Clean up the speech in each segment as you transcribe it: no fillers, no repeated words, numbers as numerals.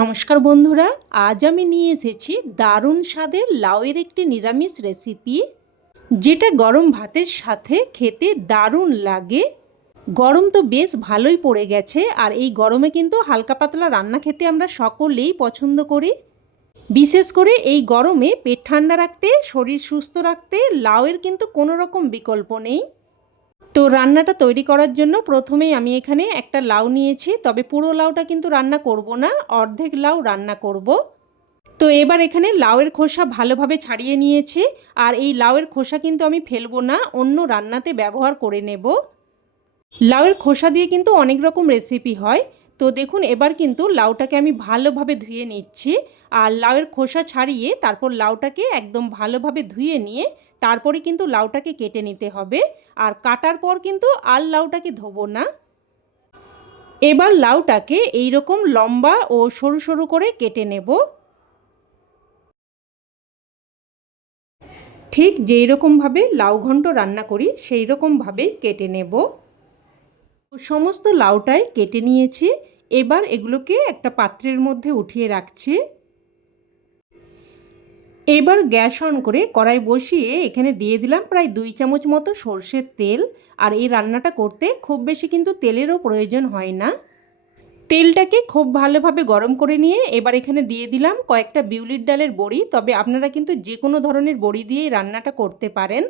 নমস্কার বন্ধুরা, আজ আমি নিয়ে এসেছি দারুণ স্বাদের লাউয়ের একটি নিরামিষ রেসিপি, যেটা গরম ভাতের সাথে খেতে দারুণ লাগে। গরম তো বেশ ভালোই পড়ে গেছে, আর এই গরমে কিন্তু হালকা পাতলা রান্না খেতে আমরা সকলেই পছন্দ করি। বিশেষ করে এই গরমে পেট ঠান্ডা রাখতে, শরীর সুস্থ রাখতে লাউয়ের কিন্তু কোনো রকম বিকল্প নেই। তো রান্নাটা তৈরি করার জন্য প্রথমেই আমি এখানে একটা লাউ নিয়েছি, তবে পুরো লাউটা কিন্তু রান্না করব না, অর্ধেক লাউ রান্না করব। তো এবার এখানে লাউয়ের খোসা ভালোভাবে ছাড়িয়ে নিয়েছি, আর এই লাউয়ের খোসা কিন্তু আমি ফেলবো না, অন্য রান্নাতে ব্যবহার করে নেব। লাউয়ের খোসা দিয়ে কিন্তু অনেক রকম রেসিপি হয়। তো দেখুন, এবার কিন্তু লাউটাকে আমি ভালোভাবে ধুয়ে নিচ্ছি, আর লাউয়ের খোসা ছাড়িয়ে তারপর লাউটাকে একদম ভালোভাবে ধুয়ে নিয়ে তারপরে কিন্তু লাউটাকে কেটে নিতে হবে। আর কাটার পর কিন্তু আর লাউটাকে ধোবো না। এবার লাউটাকে এই রকম লম্বা ও সরু সরু করে কেটে নেব, ঠিক যেই রকমভাবে লাউ ঘন্ট রান্না করি সেই রকমভাবেই কেটে নেব। সমস্ত লাউটাই কেটে নিয়েছি। এবার এগুলোকে একটা পাত্রের মধ্যে উঠিয়ে রাখছি। এবার গ্যাস অন করে কড়াই বসিয়ে এখানে দিয়ে দিলাম প্রায় 2 চামচ মতো সরষের তেল। আর এই রান্নাটা করতে খুব বেশি কিন্তু তেলেরও প্রয়োজন হয় না। তেলটাকে খুব ভালোভাবে গরম করে নিয়ে এবার এখানে দিয়ে দিলাম কয়েকটা বিউলির ডালের বড়ি। তবে আপনারা কিন্তু যে কোনো ধরনের বড়ি দিয়েই রান্নাটা করতে পারেন।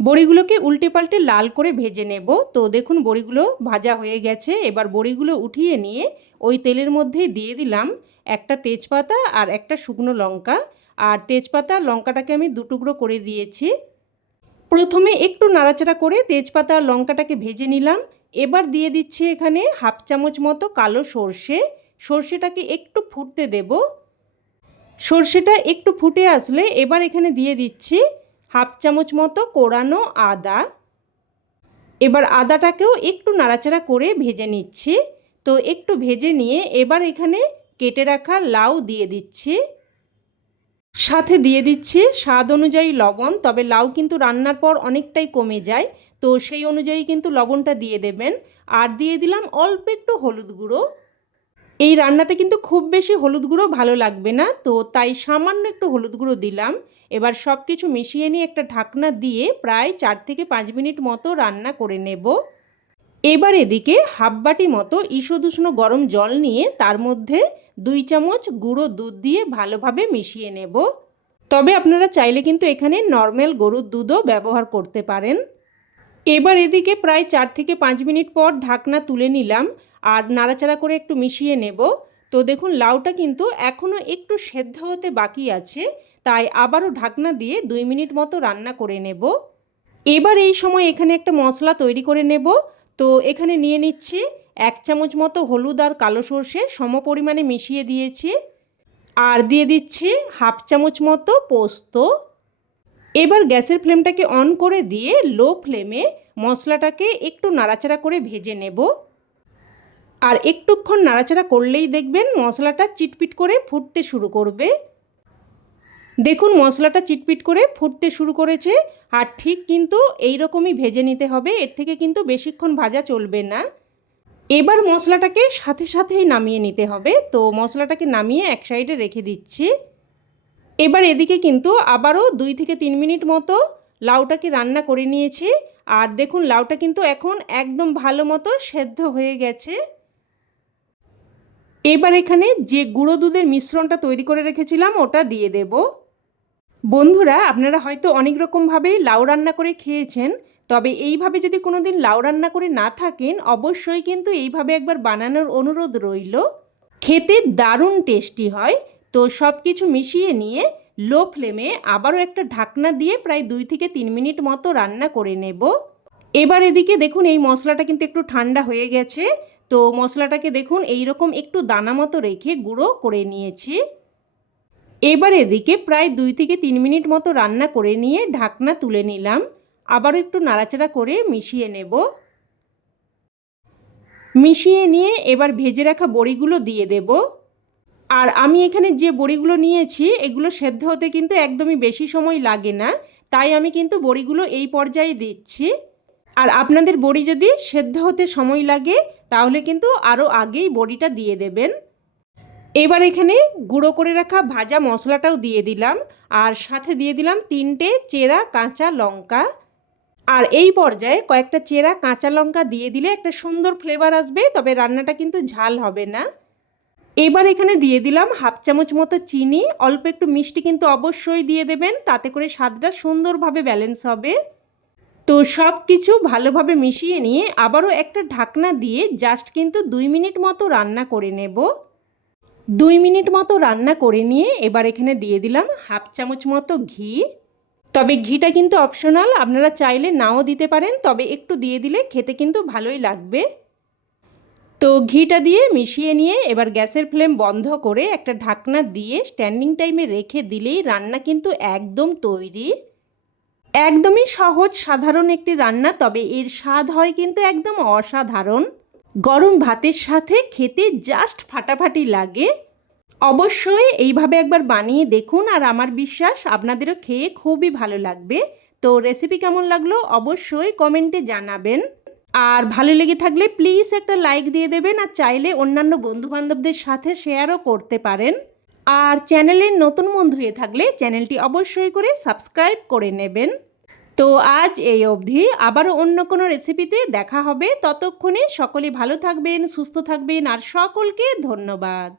বড়িগুলোকে উল্টে পাল্টে লাল করে ভেজে নেব। তো দেখুন, বড়িগুলো ভাজা হয়ে গেছে। এবার বড়িগুলো উঠিয়ে নিয়ে ওই তেলের মধ্যে দিয়ে দিলাম একটা তেজপাতা আর একটা শুকনো লঙ্কা। আর তেজপাতা লঙ্কাটাকে আমি 2 টুকরো করে দিয়েছি। প্রথমে একটু নাড়াচাড়া করে তেজপাতা আর লঙ্কাটাকে ভেজে নিলাম। এবার দিয়ে দিচ্ছি এখানে হাফ চামচ মতো কালো সর্ষে। সর্ষেটাকে একটু ফুটতে দেব। সর্ষেটা একটু ফুটে আসলে এবার এখানে দিয়ে দিচ্ছি হাফ চামচ মতো কোড়ানো আদা। এবার আদাটাকেও একটু নাড়াচাড়া করে ভেজে নিচ্ছি। তো একটু ভেজে নিয়ে এবার এখানে কেটে রাখা লাউ দিয়ে দিচ্ছি। সাথে দিয়ে দিচ্ছি স্বাদ অনুযায়ী লবণ। তবে লাউ কিন্তু রান্নার পর অনেকটাই কমে যায়, তো সেই অনুযায়ী কিন্তু লবণটা দিয়ে দেবেন। আর দিয়ে দিলাম অল্প একটু হলুদ গুঁড়ো। এই রান্নাতে কিন্তু খুব বেশি হলুদ গুঁড়ো ভালো লাগবে না, তো তাই সামান্য একটু হলুদ গুঁড়ো দিলাম। এবার সব কিছু মিশিয়ে নিয়ে একটা ঢাকনা দিয়ে প্রায় 4 থেকে 5 মিনিট মতো রান্না করে নেব। এবার এদিকে হাফ বাটি মতো ঈষৎ উষ্ণ গরম জল নিয়ে তার মধ্যে 2 চামচ গুঁড়ো দুধ দিয়ে ভালোভাবে মিশিয়ে নেব। তবে আপনারা চাইলে কিন্তু এখানে নর্মাল গরুর দুধও ব্যবহার করতে পারেন। এবার এদিকে প্রায় 4 থেকে 5 মিনিট পর ঢাকনা তুলে নিলাম, আর নাড়াচাড়া করে একটু মিশিয়ে নেব। তো দেখুন, লাউটা কিন্তু এখনও একটু সেদ্ধ হতে বাকি আছে, তাই আবারও ঢাকনা দিয়ে 2 মিনিট মতো রান্না করে নেব। এবার এই সময় এখানে একটা মশলা তৈরি করে নেব। তো এখানে নিয়ে নিচ্ছি 1 চামচ মতো হলুদ আর কালো সর্ষে সমপরিমাণে মিশিয়ে দিয়েছি। আর দিয়ে দিচ্ছি হাফ চামচ মতো পোস্ত। এবার গ্যাসের ফ্লেমটাকে অন করে দিয়ে লো ফ্লেমে মশলাটাকে একটু নাড়াচাড়া করে ভেজে নেব। আর একটুক্ষণ নাড়াচাড়া করলেই দেখবেন মশলাটা চিটপিট করে ফুটতে শুরু করবে। দেখুন, মশলাটা চিটপিট করে ফুটতে শুরু করেছে। আর ঠিক কিন্তু এই রকমই ভেজে নিতে হবে, এর থেকে কিন্তু বেশিক্ষণ ভাজা চলবে না। এবার মশলাটাকে সাথে সাথেই নামিয়ে নিতে হবে। তো মশলাটাকে নামিয়ে এক সাইডে রেখে দিচ্ছি। এবার এদিকে কিন্তু আবারও 2 থেকে 3 মিনিট মতো লাউটাকে রান্না করে নিয়েছি। আর দেখুন, লাউটা কিন্তু এখন একদম ভালো মতো সেদ্ধ হয়ে গেছে। এবার এখানে যে গুঁড়ো দুধের মিশ্রণটা তৈরি করে রেখেছিলাম ওটা দিয়ে দেব। বন্ধুরা, আপনারা হয়তো অনেক রকমভাবেই লাউ রান্না করে খেয়েছেন, তবে এইভাবে যদি কোনো দিন লাউ রান্না করে না থাকেন অবশ্যই কিন্তু এইভাবে একবার বানানোর অনুরোধ রইল। খেতে দারুণ টেস্টি হয়। তো সব কিছু মিশিয়ে নিয়ে লো ফ্লেমে আবারও একটা ঢাকনা দিয়ে প্রায় 2 থেকে 3 মিনিট মতো রান্না করে নেব। এবার এদিকে দেখুন, এই মশলাটা কিন্তু একটু ঠান্ডা হয়ে গেছে। তো মশলাটাকে দেখুন এই রকম একটু দানা মতো রেখে গুঁড়ো করে নিয়েছি। এবার এদিকে প্রায় 2 থেকে 3 মিনিট মতো রান্না করে নিয়ে ঢাকনা তুলে নিলাম। আবারও একটু নাড়াচাড়া করে মিশিয়ে নেব। মিশিয়ে নিয়ে এবার ভেজে রাখা বড়িগুলো দিয়ে দেব। আর আমি এখানে যে বড়িগুলো নিয়েছি এগুলো সেদ্ধ হতে কিন্তু একদমই বেশি সময় লাগে না, তাই আমি কিন্তু বড়িগুলো এই পর্যায়ে দিচ্ছি। আর আপনাদের বড়ি যদি সেদ্ধ হতে সময় লাগে তাহলে কিন্তু আরও আগেই বড়িটা দিয়ে দেবেন। এবার এখানে গুঁড়ো করে রাখা ভাজা মশলাটাও দিয়ে দিলাম, আর সাথে দিয়ে দিলাম 3টে চেরা কাঁচা লঙ্কা। আর এই পর্যায়ে কয়েকটা চেরা কাঁচা লঙ্কা দিয়ে দিলে একটা সুন্দর ফ্লেভার আসবে, তবে রান্নাটা কিন্তু ঝাল হবে না। এবার এখানে দিয়ে দিলাম 1/2 চামচ মতো চিনি, অল্প একটু মিষ্টি কিন্তু অবশ্যই দিয়ে দেবেন, তাতে করে স্বাদটা সুন্দরভাবে ব্যালেন্স হবে। তো সব কিছু ভালোভাবে মিশিয়ে নিয়ে আবারও একটা ঢাকনা দিয়ে জাস্ট কিন্তু 2 মিনিট মতো রান্না করে নেব। 2 মিনিট মতো রান্না করে নিয়ে এবার এখানে দিয়ে দিলাম 1/2 চামচ মতো ঘি। তবে ঘিটা কিন্তু অপশনাল, আপনারা চাইলে নাও দিতে পারেন, তবে একটু দিয়ে দিলে খেতে কিন্তু ভালোই লাগবে। তো ঘিটা দিয়ে মিশিয়ে নিয়ে এবার গ্যাসের ফ্লেম বন্ধ করে একটা ঢাকনা দিয়ে স্ট্যান্ডিং টাইমে রেখে দিলেই রান্না কিন্তু একদম তৈরি। একদমই সহজ সাধারণ একটি রান্না, তবে এর স্বাদ হয় কিন্তু একদম অসাধারণ। গরম ভাতের সাথে খেতে জাস্ট ফাটাফাটি লাগে। অবশ্যই এইভাবে একবার বানিয়ে দেখুন, আর আমার বিশ্বাস আপনাদেরও খেয়ে খুবই ভালো লাগবে। তো রেসিপি কেমন লাগলো অবশ্যই কমেন্টে জানাবেন, আর ভালো লেগে থাকলে প্লিজ একটা লাইক দিয়ে দেবেন, আর চাইলে অন্যান্য বন্ধুবান্ধবদের সাথে শেয়ারও করতে পারেন। আর চ্যানেলের নতুন বন্ধু হয়ে থাকলে চ্যানেলটি অবশ্যই করে সাবস্ক্রাইব করে নেবেন। তো আজ এই অবধি, আবারও অন্য কোনো রেসিপিতে দেখা হবে। ততক্ষণে সকলে ভালো থাকবেন, সুস্থ থাকবেন, আর সকলকে ধন্যবাদ।